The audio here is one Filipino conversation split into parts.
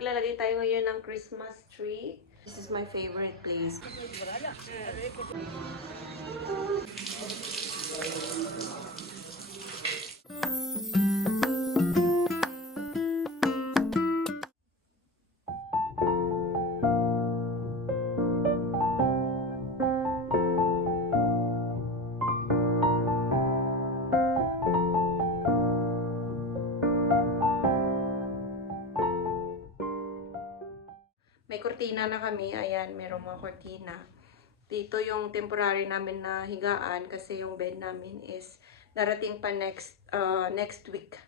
Maglalagay tayo ngayon ng Christmas tree. This is my favorite place. May kortina na kami. Ayan, merong mga kortina. Dito yung temporary namin na higaan kasi yung bed namin is darating pa next week.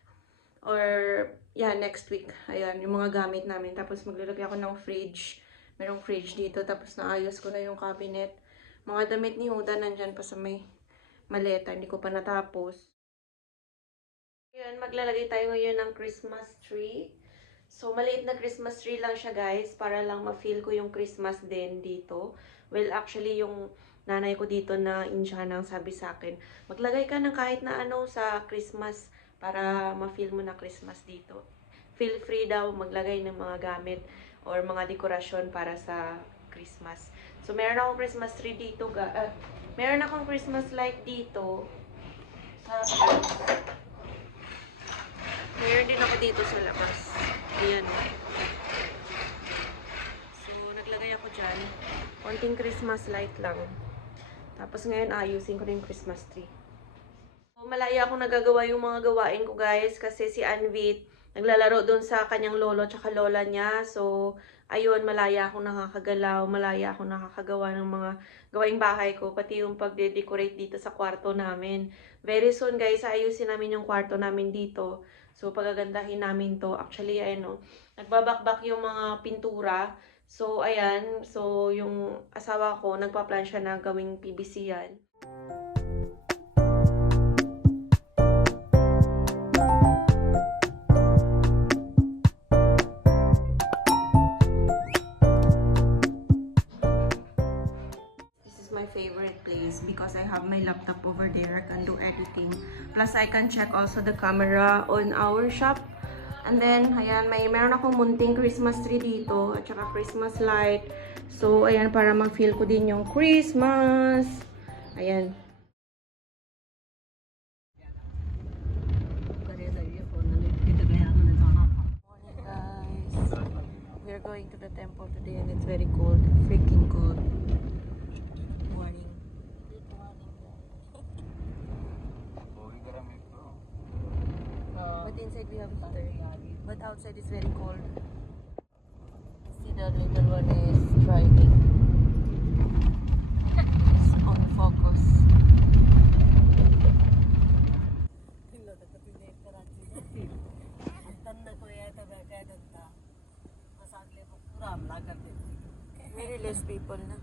Or, yeah, next week. Ayan, yung mga gamit namin. Tapos maglalagay ako ng fridge. Merong fridge dito. Tapos naayos ko na yung cabinet. Mga damit ni Huda nandyan pa sa may maleta. Hindi ko pa natapos. Ayan, maglalagay tayo ngayon ng Christmas tree. So, maliit na Christmas tree lang siya, guys, para lang ma-feel ko yung Christmas din dito. Well, actually, yung nanay ko dito na Indiana ang sabi sa akin, maglagay ka ng kahit na ano sa Christmas para ma-feel mo na Christmas dito. Feel free daw maglagay ng mga gamit or mga dekorasyon para sa Christmas. So, meron akong Christmas tree dito, meron akong Christmas light dito. Meron din ako dito sa labas. Ayan. So, naglagay ako dyan. Konting Christmas light lang. Tapos ngayon, ayusin ko na yung Christmas tree. So, malaya akong nagagawa yung mga gawain ko, guys. Kasi si Anvit, naglalaro doon sa kanyang lolo tsaka lola niya. So, ayun, malaya akong nakakagalaw. Malaya akong nakakagawa ng mga gawaing bahay ko. Pati yung pagde-decorate dito sa kwarto namin. Very soon, guys, ayusin namin yung kwarto namin dito. So, pagagandahin namin to. Actually, ayun, nagbabakbak yung mga pintura. So, ayan. So, yung asawa ko, nagpa-plan siya na gawing PVC yan. My favorite place because I have my laptop over there. I can do editing. Plus, I can check also the camera on our shop. And then, ayan, meron akong munting Christmas tree dito at saka Christmas light. So, ayan, para ma-feel ko din yung Christmas. Ayan. Morning, guys. We're going to the temple today and it's very cold. Freaking cold. But inside we have heater. But outside is very cold. See, the little one is driving. It's on focus. Very less people na.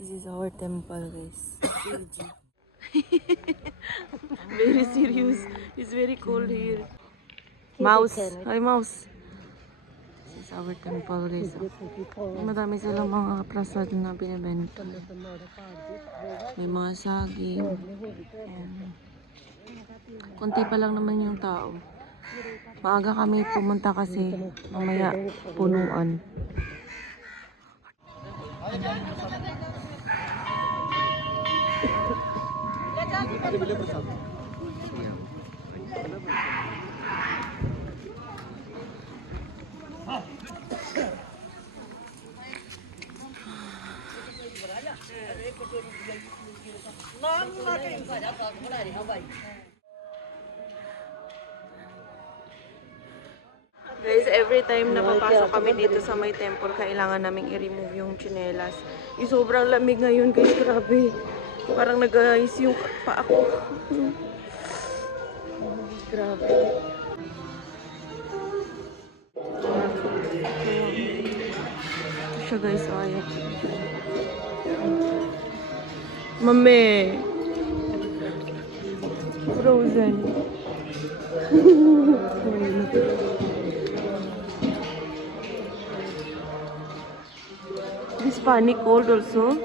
This is our temple, guys. Very serious. It's very cold here. Mouse. Hi, mouse. This is our temple, guys. Madami silang mga prasad na binibenta. May mga saging. Konti pa lang naman yung tao. Maaga kami pumunta kasi mamaya punuan. Guys, every time na papasok kami dito sa may temple, kailangan naming i-remove yung tsinelas. Sobrang lamig ngayon, guys. Grabe. Parang nag-ice yung paa ko. Grabe. Ito siya, guys. Ayan. Mame. Frozen. This pani cold also.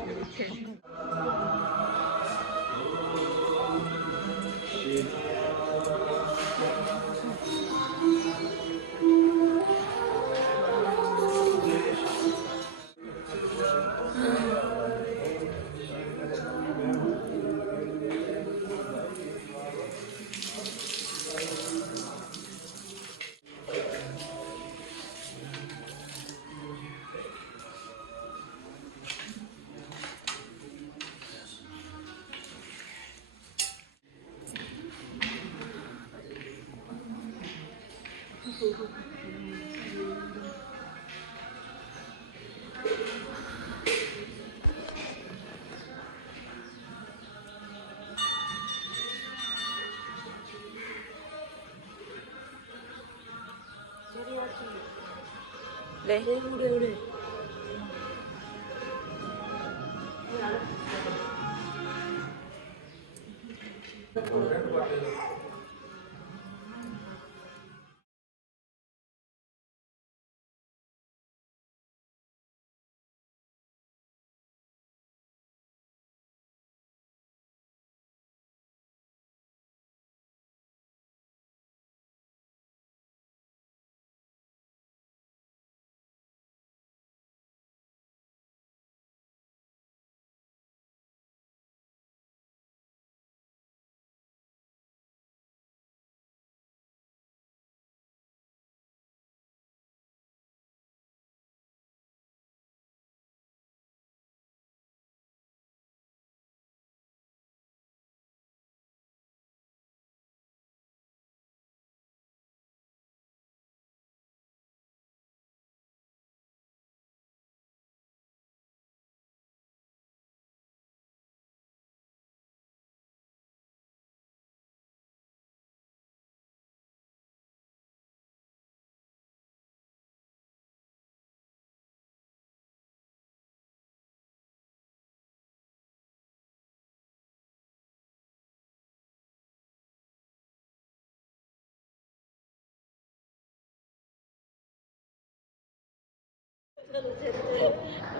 Le.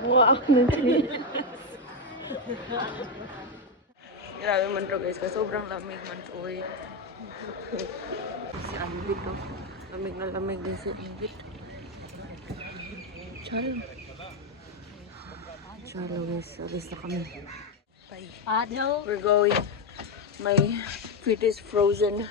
Wow, grabe man to guys, sobrang lamig man to eh. Si Ambit to. Lamig na lamig din si Ambit. Chalo. Chalo guys, alis na kami. Bye. We're going. My feet is frozen.